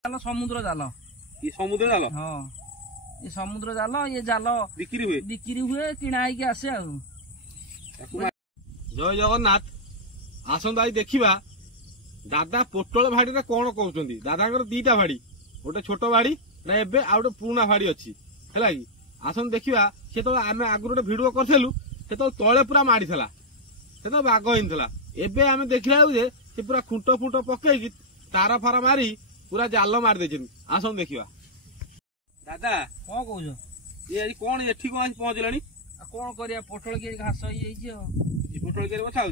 जाल समुद्र जाल ये समुद्र जाल हाँ ये समुद्र जाल ये जाल बिक्री हुए किणा होगी आसे जय जगन्नाथ आसंता आज देखा दादा पोटल भाड़ी कौन कहते दादा दीटा भाड़ी गोटे छोट भाड़ी ना एबे आ गोटे पुराना भाड़ी अच्छी है कि आसन देखा से तो आम आगु गोटे भिड करूँ से तो तले पूरा माड़ी से तो बाघ होता एबे आम देखला से पूरा खुंट फुंट पकई तार फार मारी पूरा जाल मारी दे आसन देखा दादा कौन कौच ये कौन एठी कौन पहुंचला कौन कर पोटल की घास पोटल के बछा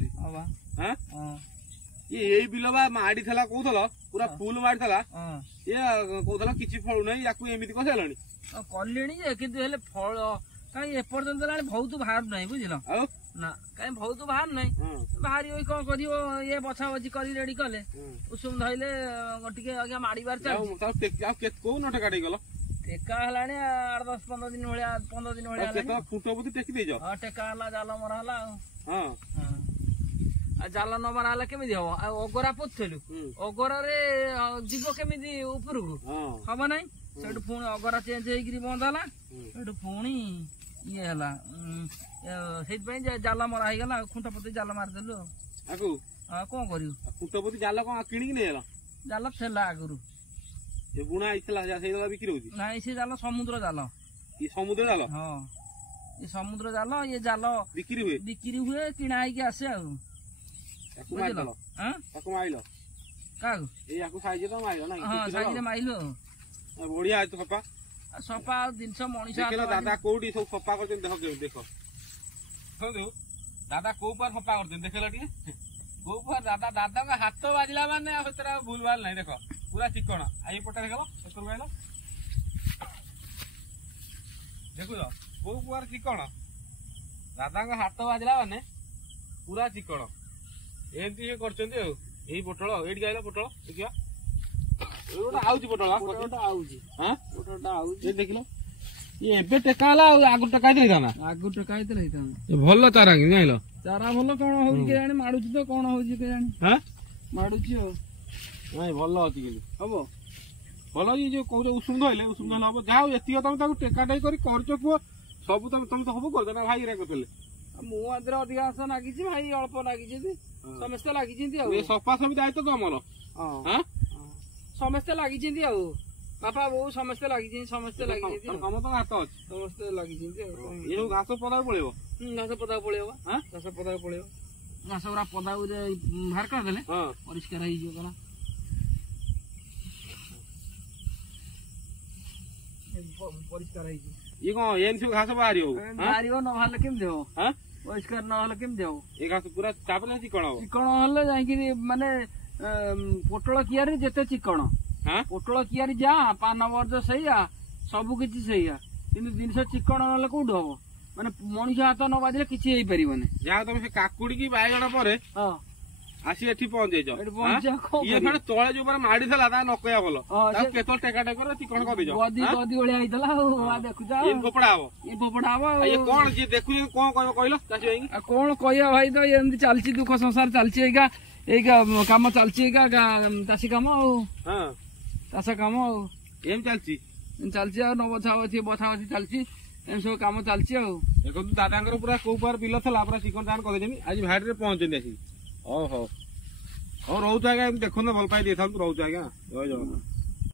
ये बिल बा माड़ी था कहला पूरा फुल माड़ी था ये कहला किसी फल ना या एमती कसानी कले फल कहीं एपर्तंत बहुत बाहर ना बुझल ना कहीं बहुत बाहर ना बाहर कौन कर ये बछा बची कर रेडी कले उषुम धरले टे माड़बार चल कौ न टेका गल टेका है 8-10-15 दिन भाया 15 दिन भाया फुट बुद्धि टेकी दे टेका जाल मरा जाल न मरा केमी हम अगरा पोथलु अगर जीव केमी ऊपर को हम ना से पुणी अगरा चेंज हो बंद है पुणी ये है जाल मरा होगा खुंट पति जाल मारिदेलु कौन कर खुंट पति जाल कौन कि जाल थेला आगु बुणा बिक्री होती ना से जाल समुद्र जाल ये समुद्र जाल हाँ ये समुद्र जाल ये जाल बिक्री हुए किणा होगी आसे बढ़िया सफा सफा जिनस मनीष दादा कौटी सब सफा कर देख दादा कौ पार सफा कर देख कौ पार दादा दादा हाथ बाजिला माने भूल भाल नहीं देख पूरा चिकन आई पटे देख देखुच कौ पार चिकन दादा हाथ बाजिला माने पूरा चिकन एमती कर पोटल ये आइल पोटल देखिए देख ये टेका आगु टेका आगु टेका भल चारा कि जान चारा भल कौन हो माड़ू तो कौन हो माड़ू नहीं भल अच्छी हम भल ये जो कौन उषुम धरले उषुम धरले हम जहाँ ये तुम टेका टाई कर सब तुम तो सब कर भाई करते मुझे अधिकांश लगी भाई अल्प लगी समस्ते लगी सफा सफी दायित्व तुमर समस्ते लगी बापा बो समस्ते लगी समस्ते लगी समस्त हाथ अच्छे समस्ते लगी ये घास पदा पड़ेगा घास पदा पड़ेगा घास पदा पड़ेगा घास गुरा पदा बाहर करदे परिष्कार हो परिष्कार ये कौन एन सब घास बाहर ना केमती हम परिष्कार ना केमती हम ये घास पूरा चिकन चिकन जाकि माने पोटल कियारी जेते चिकन पोटल कियारी जा पान वर्ज से सब किसी से जिनस चिकन ना कौट हम माने मनीष हाथ न बाजिले किसी हो पारे जहाँ तुम से काकुड़ी की बैगण पर आसी एठी पहुंच ये तले जो माड़ी था नकया भल केत टेका टेकर चिकन कर फोपड़ा हम ये फोपड़ा हम ये कौन जी देखु कौन कहल चाषी भाई कौन कह भाई तो एमती चलती दुख संसार चलती कम चलती चाषी कम चाष कम एम चलती चलती न बछा बछी बछा बछी चलती एम सब कम चलती देखो दादा पूरा कौ पार बिल था पूरा चिकन चान कर आज भाड़ी पहुंचे आसिक हो रोच आज्ञा देखो भल पाई दे था रोच आज्ञा जय जगन्नाथ।